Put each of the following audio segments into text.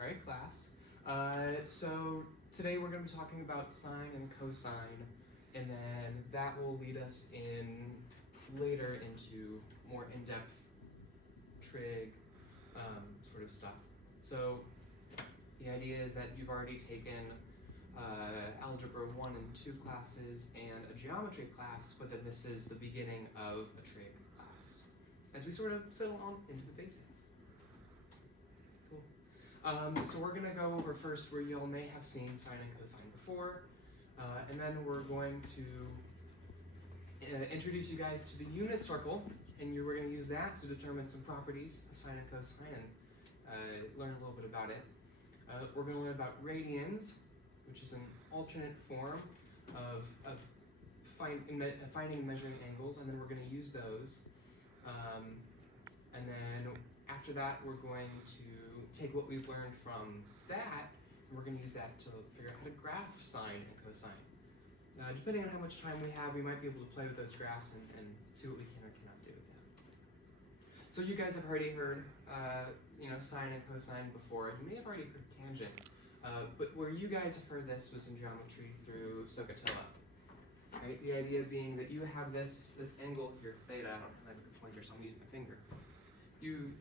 All right, class. So today we're going to be talking about sine and cosine, and then that will lead us later into more in-depth trig sort of stuff. So the idea is that you've already taken algebra 1 and 2 classes and a geometry class, but then this is the beginning of a trig class as we sort of settle on into the basics. Cool. So we're going to go over first where y'all may have seen sine and cosine before, and then we're going to introduce you guys to the unit circle, and we're going to use that to determine some properties of sine and cosine and learn a little bit about it. We're going to learn about radians, which is an alternate form of finding and measuring angles, and then we're going to use those. And then after that, we're going to take what we've learned from that, and we're going to use that to figure out how to graph sine and cosine. Depending on how much time we have, we might be able to play with those graphs and see what we can or cannot do with them. So you guys have already heard sine and cosine before. You may have already heard tangent, but where you guys have heard this was in geometry through Socatilla. Right? The idea being that you have this angle here, theta. I don't have a pointer, so I'm using my finger. You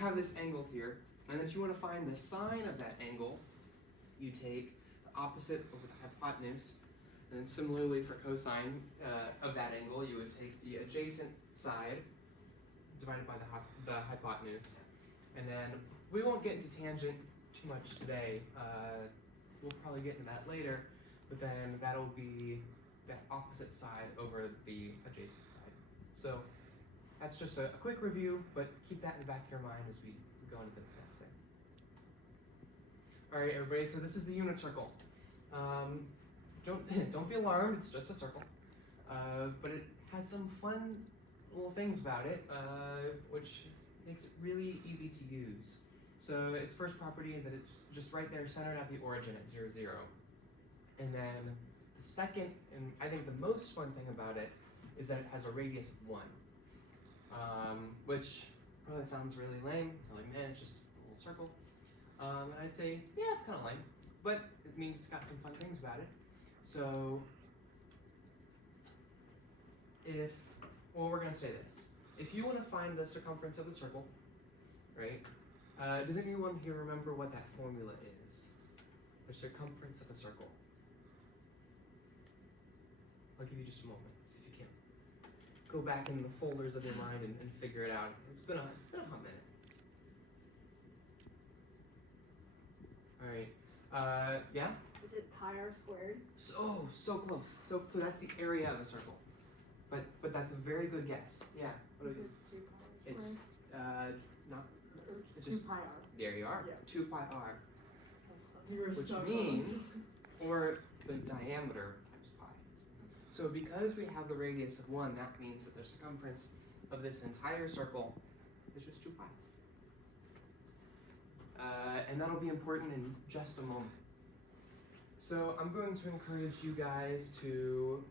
have this angle here, and if you want to find the sine of that angle, you take the opposite over the hypotenuse, and then similarly for cosine of that angle, you would take the adjacent side divided by the hypotenuse. And then we won't get into tangent too much today. We'll probably get into that later, but then that'll be that opposite side over the adjacent side. So that's just a quick review, but keep that in the back of your mind as we go into this next thing. All right, everybody, so this is the unit circle. Don't be alarmed, it's just a circle. But it has some fun little things about it, which makes it really easy to use. So its first property is that it's just right there centered at the origin at 0, 0. And then the second, and I think the most fun thing about it, is that it has a radius of 1. Which probably sounds really lame. You're like, man, it's just a little circle. And I'd say, yeah, it's kind of lame, but it means it's got some fun things about it. So we're going to say this. If you want to find the circumference of the circle, right, does anyone here remember what that formula is? The circumference of a circle. I'll give you just a moment, see if you can go back in the folders of your mind and figure it out. It's been a hot minute. All right, yeah? Is it pi r squared? So close. So that's the area of a circle. But that's a very good guess. Yeah. Is it 2 pi r It's squared? it's 2 just pi r. there you are. Yeah. 2 pi r, You were which so means or the diameter times pi. So because we have the radius of 1, that means that the circumference of this entire circle is just 2 pi. And that'll be important in just a moment. So I'm going to encourage you guys to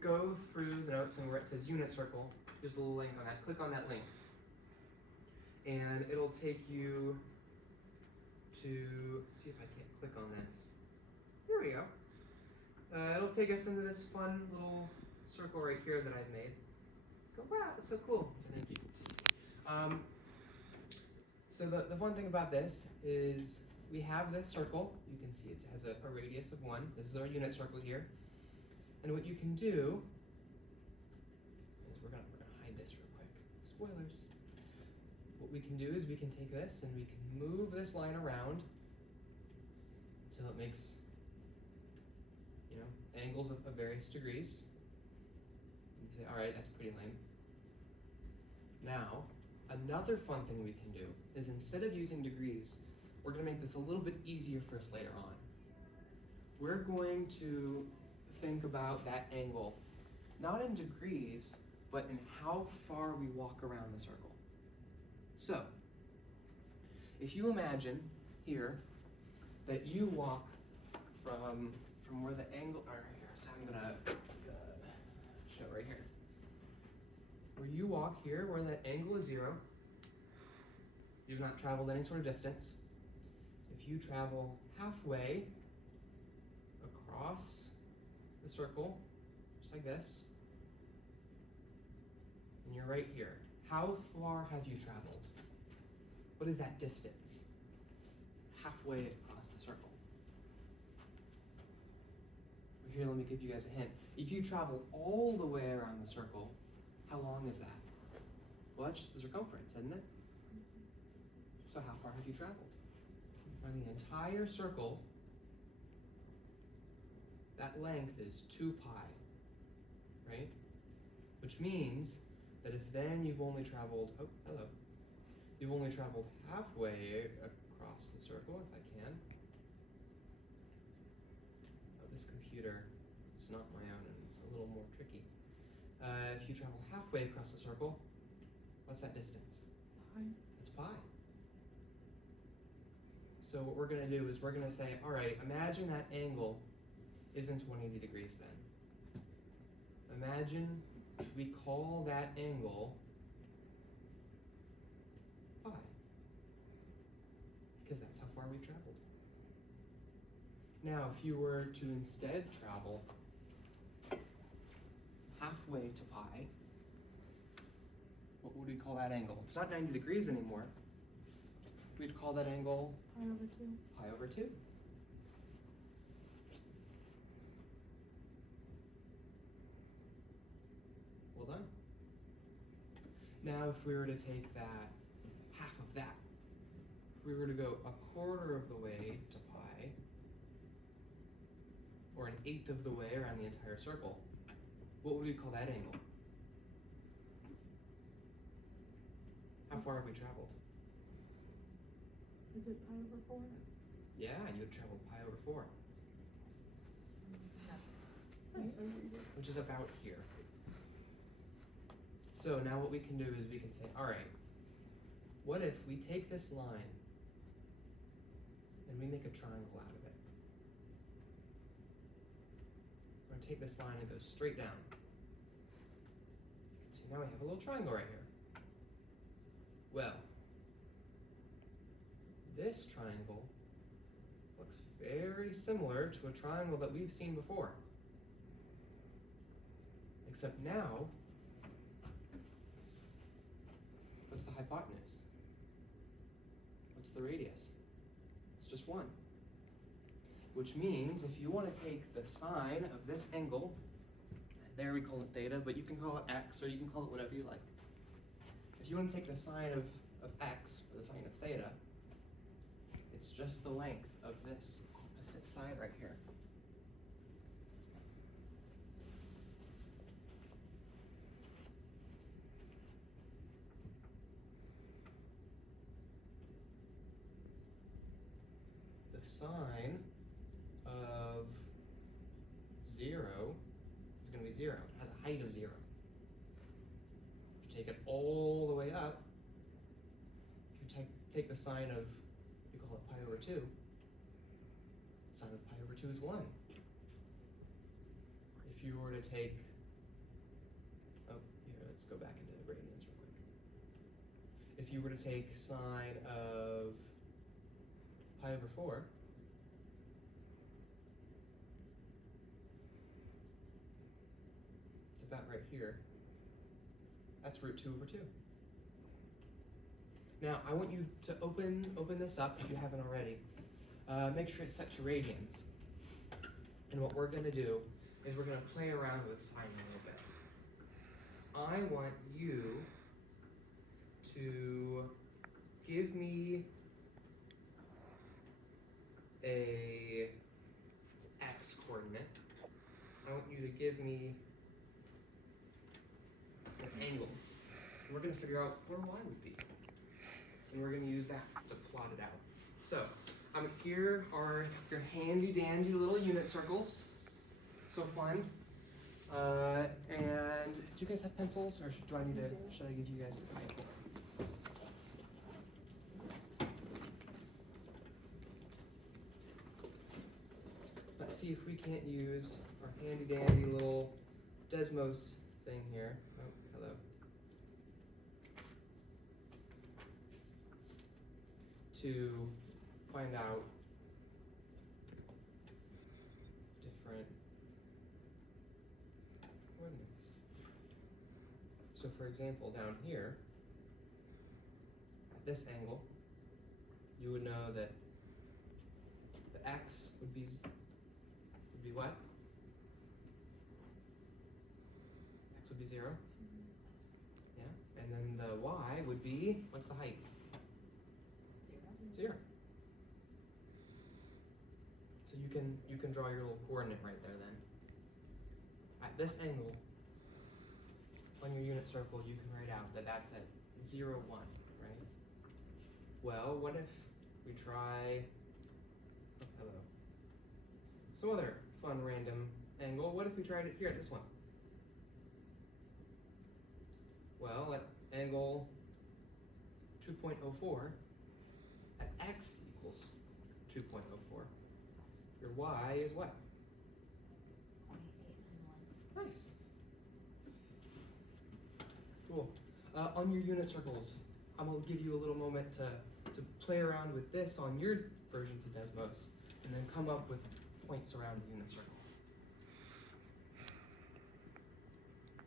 go through the notes, and where it says unit circle, there's a little link on that. Click on that link. And it'll take you to, see if I can't click on this. Here we go. It'll take us into this fun little circle right here that I've made. Go, wow, that's so cool. So thank you. So the fun thing about this is we have this circle. You can see it has a radius of 1. This is our unit circle here. And what you can do is we're gonna hide this real quick. Spoilers. What we can do is we can take this and we can move this line around until it makes angles of various degrees. You can say, all right, that's pretty lame. Now, another fun thing we can do is instead of using degrees, we're going to make this a little bit easier for us later on. We're going to think about that angle, not in degrees, but in how far we walk around the circle. So, if you imagine here that you walk from where the angle, all right, here, so I'm going to show right here. Where you walk here, where that angle is 0, you've not traveled any sort of distance, if you travel halfway across the circle, just like this, and you're right here, how far have you traveled? What is that distance? Halfway across the circle. Here, let me give you guys a hint. If you travel all the way around the circle, how long is that? Well, that's just the circumference, isn't it? So how far have you traveled? Around the entire circle, that length is 2 pi, right? Which means that if then you've only traveled, oh, hello. You've only traveled halfway across the circle, if I can. Oh, this computer is not my own and it's a little more tricky. If you travel halfway across the circle, what's that distance? Pi. That's pi. So what we're going to do is we're going to say, all right, imagine that angle isn't 180 degrees then. Imagine we call that angle pi, because that's how far we've traveled. Now, if you were to instead travel halfway to pi, what would we call that angle? It's not 90 degrees anymore. We'd call that angle Pi over 2. pi over 2. Well done. Now, if we were to take that, half of that, if we were to go 1/4 of the way to pi, or 1/8 of the way around the entire circle, what would we call that angle? How far have we traveled? Is it pi over 4? Yeah, you would travel pi over 4. Nice. Which is about here. So now what we can do is we can say, all right, what if we take this line and we make a triangle out of it? We're going to take this line and go straight down. You can see now we have a little triangle right here. Well, this triangle looks very similar to a triangle that we've seen before. Except now, what's the hypotenuse? What's the radius? It's just 1. Which means if you want to take the sine of this angle, there we call it theta, but you can call it x or you can call it whatever you like. If you want to take the sine of x, or the sine of theta, it's just the length of this opposite side right here. The sine of 0 is going to be 0. It has a height of 0. If you take it all the way up, if you take the sine of, you call it pi over 2, sine of pi over 2 is 1. If you were to take, oh, here, let's go back into the radians real quick. If you were to take sine of pi over 4, it's about right here. That's root 2 over 2. Now, I want you to open this up if you haven't already. Make sure it's set to radians. And what we're going to do is we're going to play around with sine a little bit. I want you to give me a x coordinate. I want you to give me an angle. And we're going to figure out where y would be. And we're going to use that to plot it out. So, here are your handy dandy little unit circles. So fun. And do you guys have pencils, or should I give you guys? Okay. Let's see if we can't use our handy dandy little Desmos thing here. Oh, hello. To find out So for example, down here, at this angle, you would know that the x would be what? X would be 0. Yeah, and then the y would be, what's the height? 0. So you can draw your little coordinate right there then. At this angle, on your unit circle, you can write out that that's at 0, 1, right? Well, what if we try, oh, hello, some other fun random angle? What if we tried it here at this one? Well, at angle 2.04, at x equals 2.04, your y is what? 0.891. Nice. Cool. On your unit circles, I'm going to give you a little moment to play around with this on your versions of Desmos, and then come up with points around the unit circle.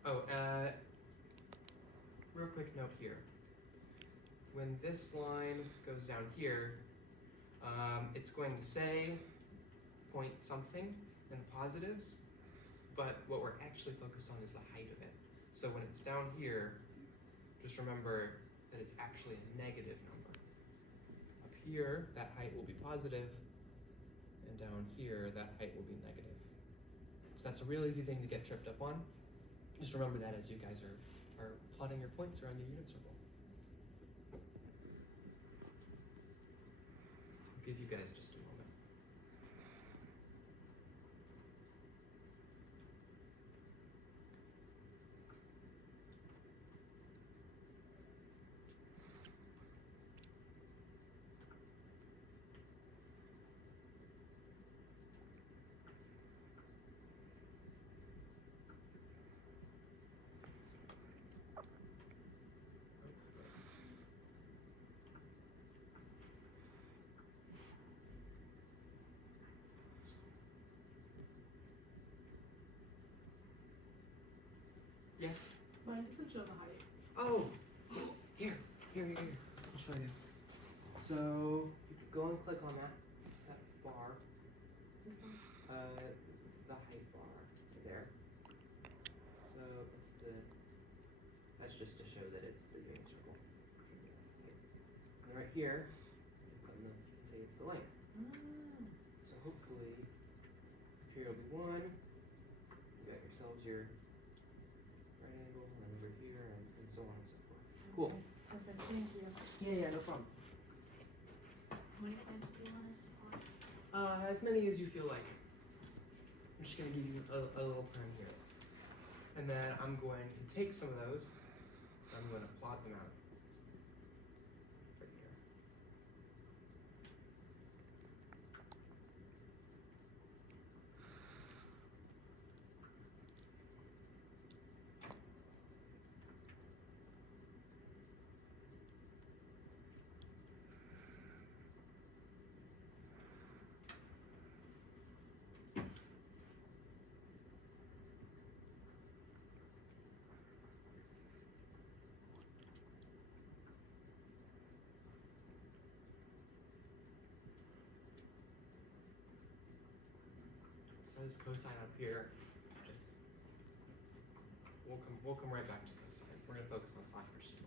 Oh, real quick note here. When this line goes down here, it's going to say point something in the positives, but what we're actually focused on is the height of it. So when it's down here, just remember that it's actually a negative number. Up here, that height will be positive, and down here, that height will be negative. So that's a real easy thing to get tripped up on. Just remember that as you guys are plotting your points around your unit circle. I'll give you guys just a moment. Yes? Mine doesn't show the height. Oh, here. I'll show you. So you can go and click on that bar, This one? the height bar right there. So that's just to show that it's the unit circle. And right here, you can say it's the length. So hopefully, here will be 1. You got yourselves your right angle, and over here, and so on and so forth. Cool. Perfect, thank you. Yeah, no problem. How many points do you want us to plot? As many as you feel like. I'm just going to give you a little time here. And then I'm going to take some of those, and I'm going to plot them out. Right here. Says cosine up here. We'll come right back to cosine. We're going to focus on sine for just a moment.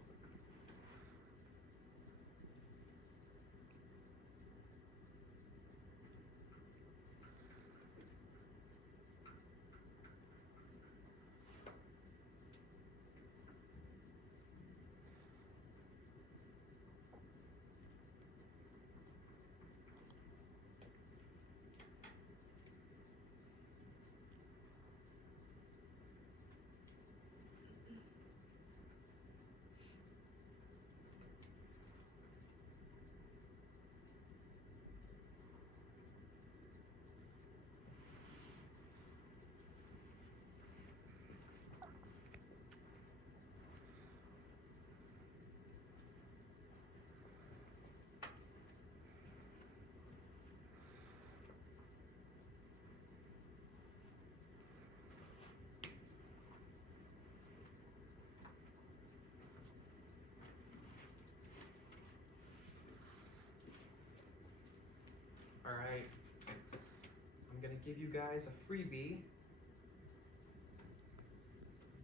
All right. I'm gonna give you guys a freebie.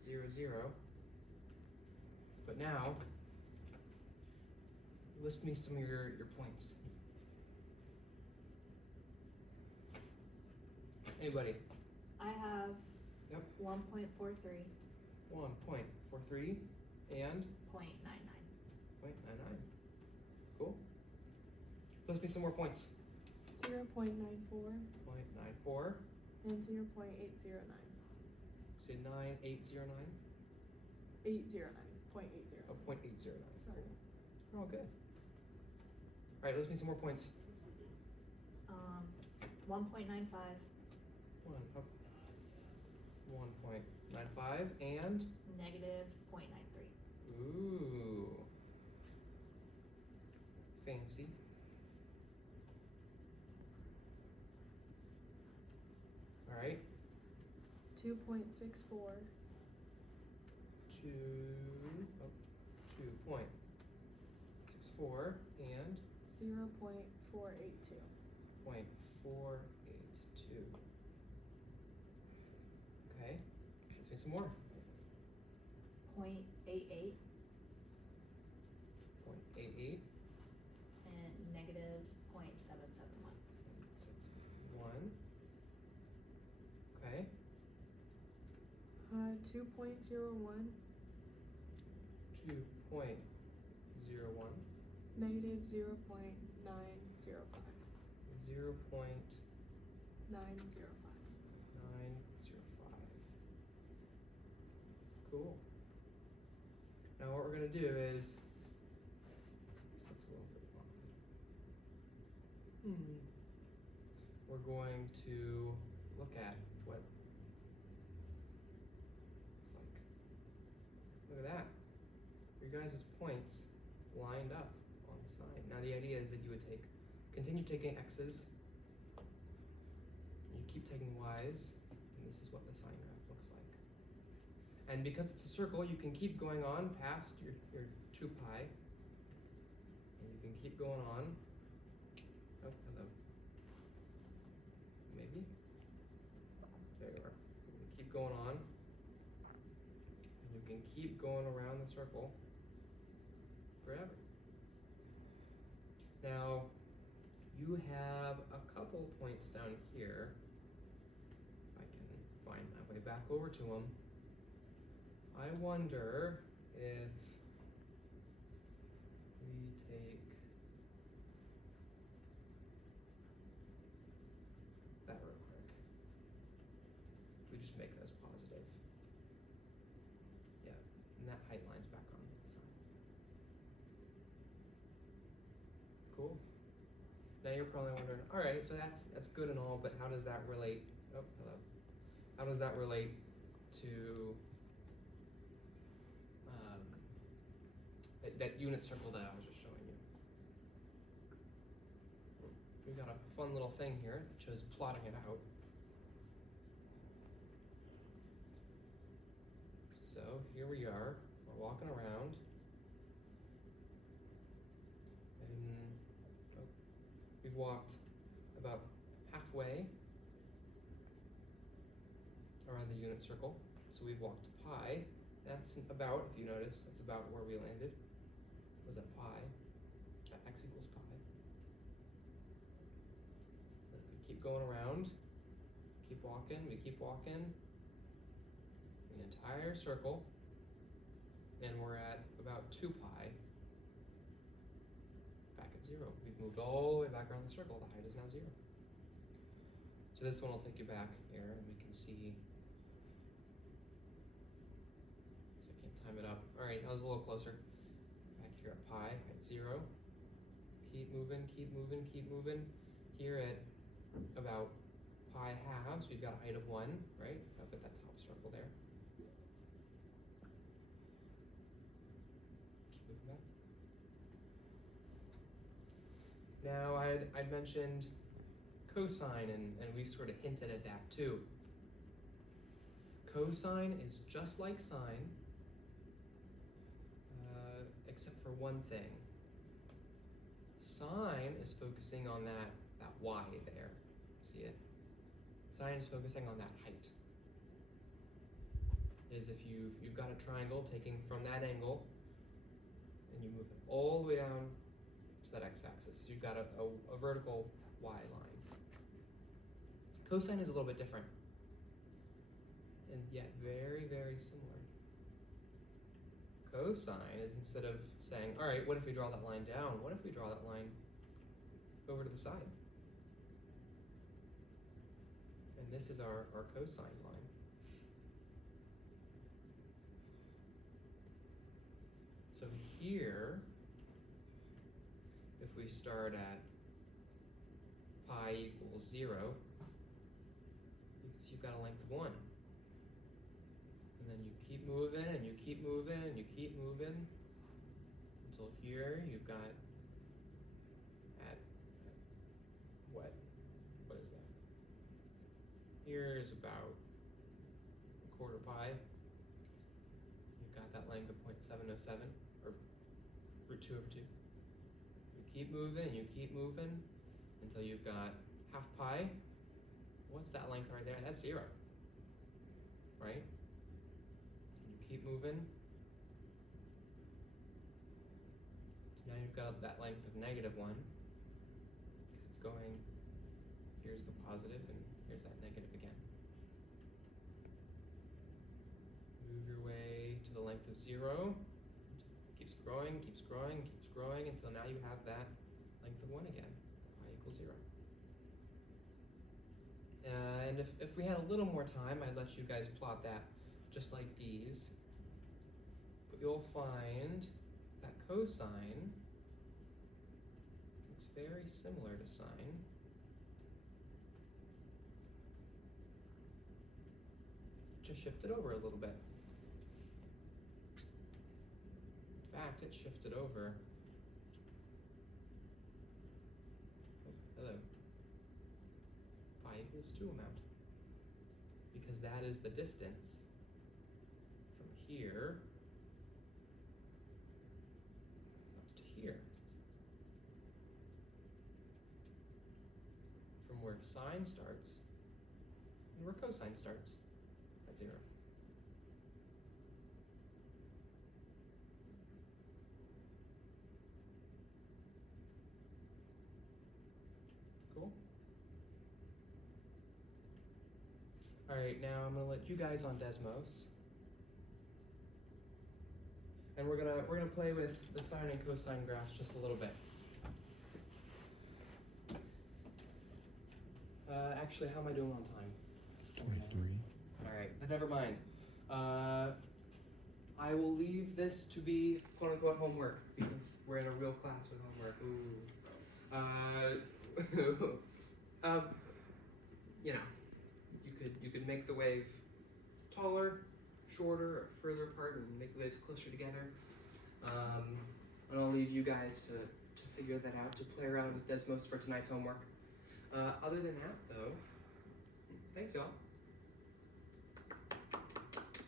0, 0. But now, list me some of your points. Anybody? I have Yep. 1.43. 1.43 and 0.99. 0.99. Cool. List me some more points. 0.94 0.94. and 0.809. Say 9809. 809. 0.80. Oh, 0.809. Sorry. We're all good. All right, list me some more points. 1.95. 1.95 and Negative 0.93. ooh, fancy. All right, 2.64 2.64 and 0.482. 0.482. Okay, let's make some more. 0.88 0.88. and negative 0.771. 1. Okay, 2.01 2.01. negative 0.905. 0.905. 905. Cool. Now what we're going to do is, this looks a little bit long. We're going to look at what it's like. Look at that. Your guys' points lined up on the side. Now the idea is that you would continue taking x's, you keep taking y's, and this is what the sine graph looks like. And because it's a circle, you can keep going on past your 2 pi, and you can keep going on. Oh, hello. Maybe. There you are. You can keep going on, and you can keep going around the circle forever. Now, you have a couple points down here. If I can find my way back over to them. I wonder if we take that real quick. We just make those positive. Yeah, and that height line's back on the side. Cool. Now you're probably wondering, all right, so that's good and all, but how does that relate? Oh, hello. How does that relate to that unit circle that I was just showing you? We've got a fun little thing here that shows plotting it out. So here we are, we're walking around, and we've walked about halfway around the unit circle. So we've walked pi. That's about, if you notice, that's about where we landed. Was at pi, at x equals pi. And we keep going around, keep walking, we keep walking the entire circle, and we're at about 2 pi, back at 0. We've moved all the way back around the circle. The height is now 0. So this one will take you back here, and we can see. So I can't time it up. All right, that was a little closer. Back here at pi at 0. Keep moving, keep moving, keep moving. Here at about pi halves, we've got a height of 1, right? Up at that top circle there. Keep moving back. Now I'd mentioned cosine, and we've sort of hinted at that too. Cosine is just like sine, except for one thing. Sine Sine is focusing on that y there. See it? Sine is focusing on that height. Is if you've got a triangle taking from that angle and you move it all the way down to that x-axis. So you've got a vertical y line. Cosine is a little bit different, and yet very, very similar. Cosine is, instead of saying, all right, what if we draw that line down? What if we draw that line over to the side? And this is our cosine line. So here, if we start at pi equals 0, you've got a length of 1. And then you keep moving, and you keep moving, and you keep moving, until here you've got at what is that? Here is about a quarter pi. You've got that length of 0.707, or root 2 over 2. You keep moving, and you keep moving, until you've got half pi. What's that length right there? That's 0, right? And you keep moving. So now you've got that length of -1, because it's going, here's the positive, and here's that negative again. Move your way to the length of 0. Keeps growing, keeps growing, keeps growing, until now you have that length of 1 again, pi equals 0. And if we had a little more time, I'd let you guys plot that just like these. But you'll find that cosine looks very similar to sine. Just shifted over a little bit. In fact, it shifted over. Oh, hello. Pi equals 2 amount, because that is the distance from here up to here, from where sine starts and where cosine starts at 0. Cool? All right, now I'm gonna let you guys on Desmos, and we're gonna play with the sine and cosine graphs just a little bit. Actually, how am I doing on time? 23. All right, but never mind. I will leave this to be quote unquote homework, because we're in a real class with homework. Ooh. You know, you could make the wave taller, shorter, or further apart, and make the waves closer together. And I'll leave you guys to figure that out, to play around with Desmos for tonight's homework. Other than that, though, thanks y'all.